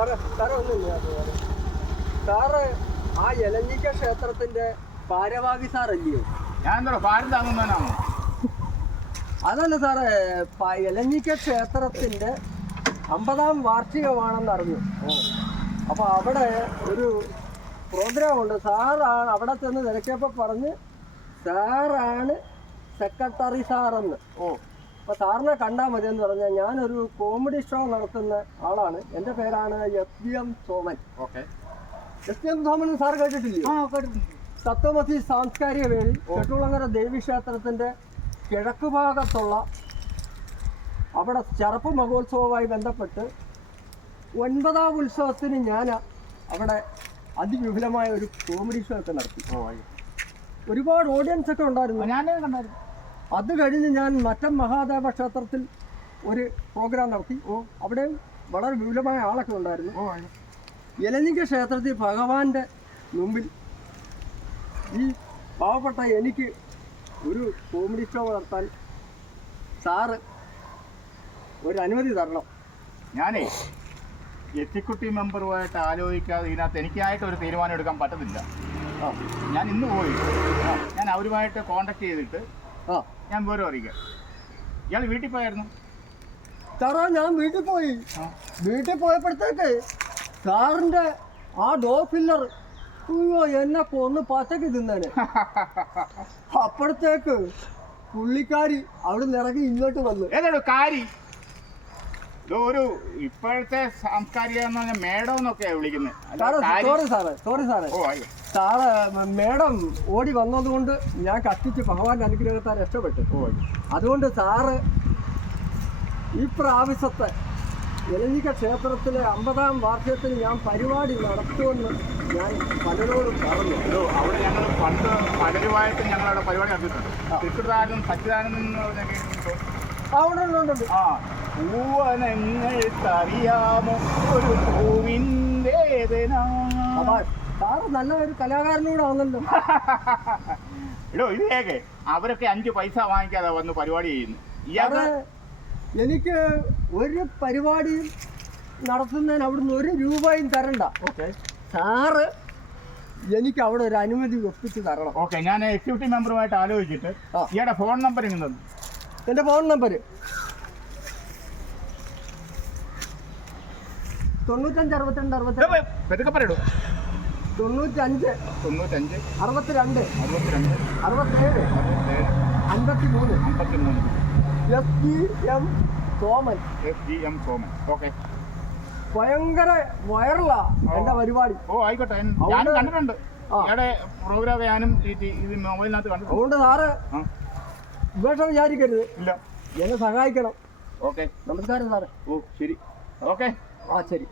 സാറേ ഒന്നുമില്ല സാറ് ആ എലഞ്ഞിക്ക ക്ഷേത്രത്തിന്റെ ഭാരവാഹി സാറല്ലയോ? ഞാൻ എന്താ ഭാരം താങ്ങുന്നവനാണോ? അതല്ല സാറേ, എലഞ്ഞിക്ക ക്ഷേത്രത്തിന്റെ 50ാം വാർഷികമാണെന്ന് അറിഞ്ഞു. അപ്പൊ അവിടെ ഒരു പ്രോഗ്രാം ഉണ്ട്. സാറാണ് അവിടെ ചെന്ന് തിരക്കിയപ്പോൾ പറഞ്ഞ് സാറാണ് സെക്രട്ടറി സാറെന്ന്. അപ്പൊ സാറിനെ കണ്ടാൽ മതി എന്ന് പറഞ്ഞാൽ ഞാനൊരു കോമഡി ഷോ നടത്തുന്ന ആളാണ്. എൻ്റെ പേരാണ് SBM Soman. SBM Soman sir കേട്ടിട്ടില്ലേ? സത്വമതി സാംസ്കാരിക വേദി ചെട്ടുകുളങ്ങര ദേവീക്ഷേത്രത്തിന്റെ കിഴക്ക് ഭാഗത്തുള്ള അവിടെ ചെറുപ്പ് മഹോത്സവവുമായി ബന്ധപ്പെട്ട് 9ാം ഉത്സവത്തിന് ഞാൻ അവിടെ അതിവിപുലമായ ഒരു കോമഡി ഷോ ഒക്കെ നടത്തി. ഒരുപാട് ഓഡിയൻസ് ഒക്കെ ഉണ്ടായിരുന്നു. അത് കഴിഞ്ഞ് ഞാൻ മറ്റം മഹാദേവ ക്ഷേത്രത്തിൽ ഒരു പ്രോഗ്രാം നടത്തി. അവിടെ വളരെ വിപുലമായ ആളൊക്കെ ഉണ്ടായിരുന്നു. എലഞ്ഞിക്ക ക്ഷേത്രത്തിൽ ഭഗവാന്റെ മുമ്പിൽ ഈ പാവപ്പെട്ട എനിക്ക് ഒരു കോമഡി ഷോ നടത്താൻ സാറ് ഒരു അനുമതി തരണം. ഞാനേ എക്സിക്യൂട്ടീവ് മെമ്പറുമായിട്ട് ആലോചിക്കാതെ ഇതിനകത്ത് എനിക്കായിട്ട് ഒരു തീരുമാനം എടുക്കാൻ പറ്റത്തില്ല. ഞാൻ ഇന്ന് പോയി ഞാൻ അവരുമായിട്ട് കോണ്ടാക്ട് ചെയ്തിട്ട് ഞാൻ വിവരം അറിയിക്കാം. ഇയാൾ വീട്ടിൽ പോയായിരുന്നു? സാറാ ഞാൻ വീട്ടിൽ പോയി. വീട്ടിൽ പോയപ്പോഴത്തേക്ക് സാറിൻ്റെ ആ ഡോ ഫില്ലർ എന്നെ കൊന്ന് പച്ചക്ക് തിന്നേനെ. അപ്പോഴത്തേക്ക് പുള്ളിക്കാരി അവിടെ നിന്ന് ഇറങ്ങി ഇങ്ങോട്ട് വന്നു. ഏതാണോ കാരി? ഒരു ഇപ്പോഴത്തെ സാംസ്കാരിക മേഡം എന്നൊക്കെയാണ് വിളിക്കുന്നത്. സോറി സാറേ മേഡം ഓടി വന്നതുകൊണ്ട് ഞാൻ കത്തിച്ച് ഭഗവാന്റെ അനുഗ്രഹത്താൽ രക്ഷപ്പെട്ടു. അതുകൊണ്ട് സാറ് ഈ പ്രാവശ്യത്തെ എലഞ്ഞിക്ക ക്ഷേത്രത്തിലെ 50ാം വാർഷികത്തിന് ഞാൻ പരിപാടി നടത്തുമെന്ന് ഞാൻ പലരോടും പറഞ്ഞു. അവിടെ ഞങ്ങൾ പണ്ട് പലരുമായിട്ട് ഞങ്ങളവിടെ പരിപാടി നടത്തിയിട്ടുണ്ട്. കൃഷ്ണദാനം സച്ചിദാനന്ദൻ ഉണ്ട്. പൂവനങ്ങൾക്കറിയാമോ ഒരു പൂവിൻ്റെ സാറ് നല്ല ഒരു കലാകാരനോട് ആണല്ലോ. ഇത് കേക്ക് അവരൊക്കെ 5 പൈസ വാങ്ങിക്കാതെ വന്ന് പരിപാടി ചെയ്യുന്നു. എനിക്ക് ഒരു പരിപാടിയും നടത്തുന്നതിന് അവിടുന്ന് 1 രൂപയും തരണ്ട. സാറ് എനിക്ക് അവിടെ ഒരു അനുമതി ഒപ്പിച്ച് തരണം. ഞാൻ എക്സിക്യൂട്ടീവ് മെമ്പറുമായിട്ട് ആലോചിച്ചിട്ട് ഇയാളുടെ ഫോൺ നമ്പർ ഇങ്ങനെ തന്നു. എൻ്റെ ഫോൺ നമ്പർ 95 62 62 പറയൂ. 95 62 67 53 SBM സോമൻ. ഭയങ്കര വൈറലാ എന്റെ പരിപാടി. ആയിക്കോട്ടെ, ഞാനും കണ്ടിട്ടുണ്ട് ഇയാളുടെ പ്രോഗ്രാം. ഞാനും ഇത് മൊബൈലിനകത്ത് കണ്ടു. അതുകൊണ്ട് സാറ് വിഷം വിചാരിക്കരുത്, എന്നെ സഹായിക്കണം. ഓക്കെ, നമസ്കാരം സാറേ. ശരി. ഓക്കെ, ശരി.